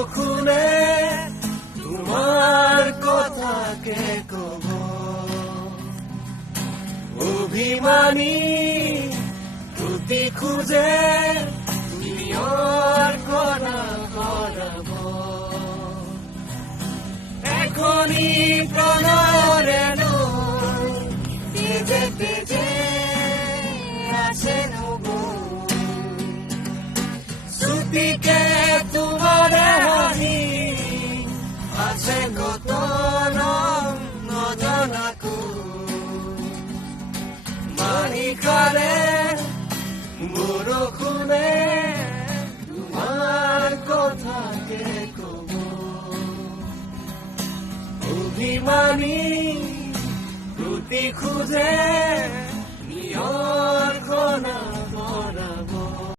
বৰষুণে তোমাৰ কথাকে কব অভিমানী প্ৰতি খোজে তুমিয়ৰ কৰা কৰাব এখনি প্ৰণয়ৰে নৈ তেজে তেজে আছে ছুটিকে তোমাৰ হাঁহি আছে কত নজনাকো মানিকাৰে বৰষুণে তোমাৰ কথাকে কব অভিমানী প্ৰতি খোজে